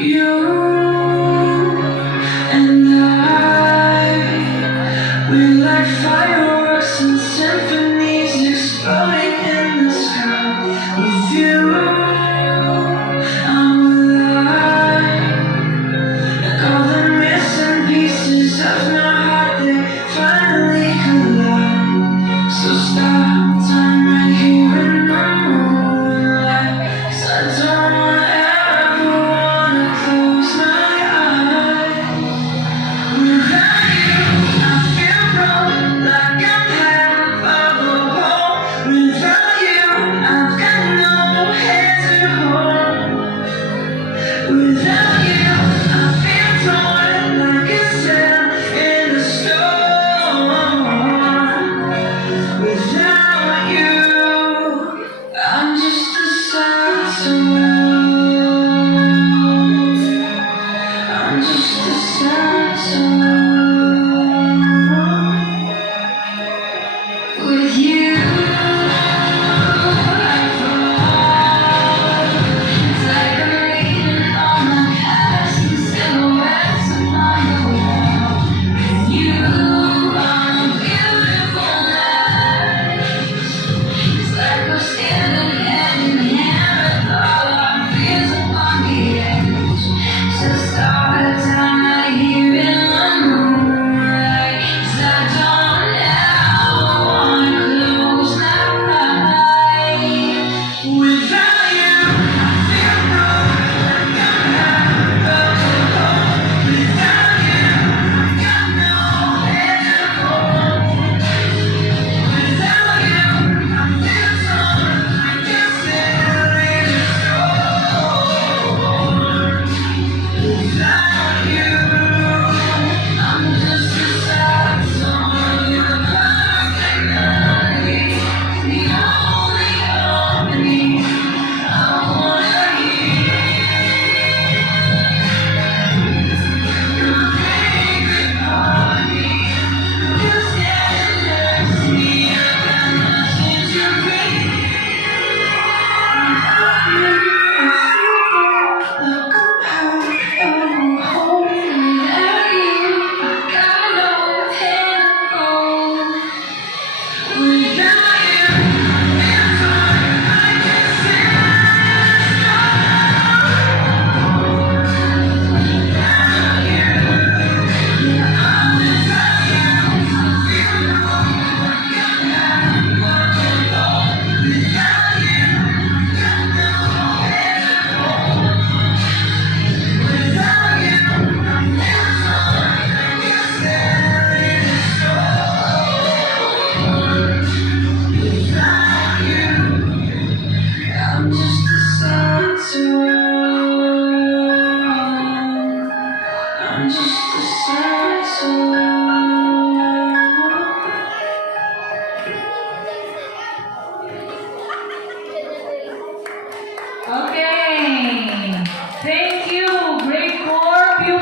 You and I, we're like fireworks and symphonies exploding in the sky. With you, I'm alive. Like all the missing pieces of my heart, they finally collide. So stop time right here in the moonlight, 'cause I don't ever wanna close my eyes. Without you, I feel broke, like I'm half of a whole. Without you, I've got no head to hold. Without you, I feel torn like a sail in a storm. Without you, I'm just a sad song. I'm just a sad song. With you, I fall. It's like I'm reading all my past and silhouettes upon the wall. With you, I'm a beautiful night. It's like we're standing hand in hand with all our fears upon the edge. So start time right here in the moonlight, 'cause I don't ever wanna close my eyes. Without you, I feel broke, like I'm half of a whole. Without you, I've got no head to hold. Without you, I feel torn like a sail in a storm. Without you, I'm just a sad song. You're the perfect melody, the only harmony I wanna hear. You're a favorite party, just standing next to me. I've got nothing to fear. Without you, I feel like I'm half of a whole. Without you, I got no head to hold. Without you, I feel torn like a sail in a storm. Without you, yeah, I'm without you. I feel broke, like I'm half of a whole. Without you, I've got no head to hold. Without you, I feel torn like a sail in a storm. Without you, I'm just a sad song. I'm just a sad song. Okay. Thank you. Great corp, you